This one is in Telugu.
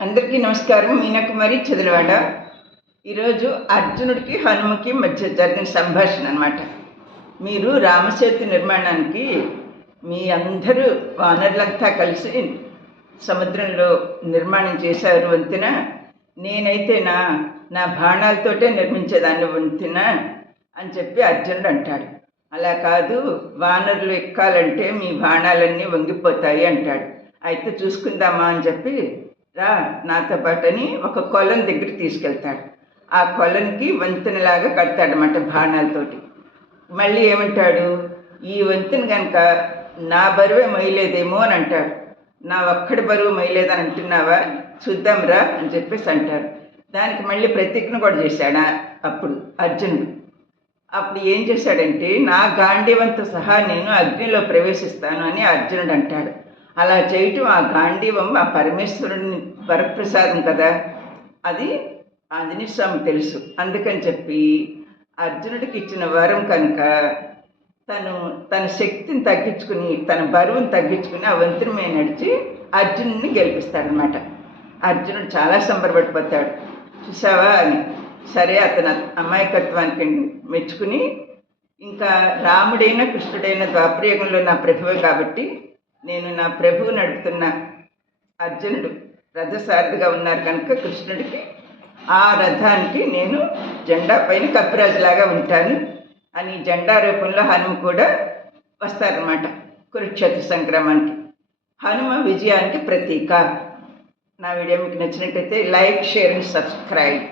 అందరికీ నమస్కారం. మీనాకుమారి చదలవాడ. ఈరోజు అర్జునుడికి హనుమకి మధ్య జరిగిన సంభాషణ అన్నమాట. మీరు రామసేతు నిర్మాణానికి మీ అందరూ వానరులంతా కలిసి సముద్రంలో నిర్మాణం చేశారు వంతెన. నేనైతే నా బాణాలతోటే నిర్మించేదాన్ని వంతెన అని చెప్పి అర్జునుడు అంటాడు. అలా కాదు, వానరులు ఎక్కాలంటే మీ బాణాలన్నీ వంగిపోతాయి అంటాడు. అయితే చూసుకుందామా అని చెప్పి రా నాతో పాటని ఒక కొలను దగ్గర తీసుకెళ్తాడు. ఆ కొలనికి వంతెనలాగా కడతాడనమాట బాణాలతోటి. మళ్ళీ ఏమంటాడు, ఈ వంతెన కనుక నా బరువే మొయ్యలేదేమో అని అంటాడు. నా ఒక్కడి బరువు మొయ్యలేదని అంటున్నావా, చూద్దాంరా అని చెప్పేసి అంటారు. దానికి మళ్ళీ ప్రతిజ్ఞ కూడా చేశాడు అప్పుడు అర్జునుడు. అప్పుడు ఏం చేశాడంటే, నా గాంధీవంతో సహా నేను అగ్నిలో ప్రవేశిస్తాను అని అర్జునుడు అంటాడు. అలా చేయటం ఆ గాంధీవం ఆ పరమేశ్వరుని వరప్రసాదం కదా, అది ఆంజనేయ స్వామి తెలుసు. అందుకని చెప్పి అర్జునుడికి ఇచ్చిన వరం కనుక తన శక్తిని తగ్గించుకుని తన బరువును తగ్గించుకుని ఆ వంతెన మీద నడిచి అర్జునుడిని గెలిపిస్తాడనమాట. అర్జునుడు చాలా సంబరపడిపోతాడు. చూసావా అని. సరే, అతను అమాయకత్వానికి మెచ్చుకుని, ఇంకా రాముడైనా కృష్ణుడైనా ద్వాపరయుగంలో నా ప్రభువే కాబట్టి నేను నా ప్రభువు నడుపుతున్న అర్జునుడు రథసారథిగా ఉన్నారు కనుక కృష్ణుడికి ఆ రథానికి నేను జెండా పైన కపిరాజులాగా ఉంటాను అని జెండా రూపంలో హనుమ కూడా వస్తారన్నమాట కురుక్షేత్ర సంగ్రామానికి. హనుమ విజయానికి ప్రతీక. నా వీడియో మీకు నచ్చినట్టయితే లైక్, షేర్ అండ్ సబ్స్క్రైబ్.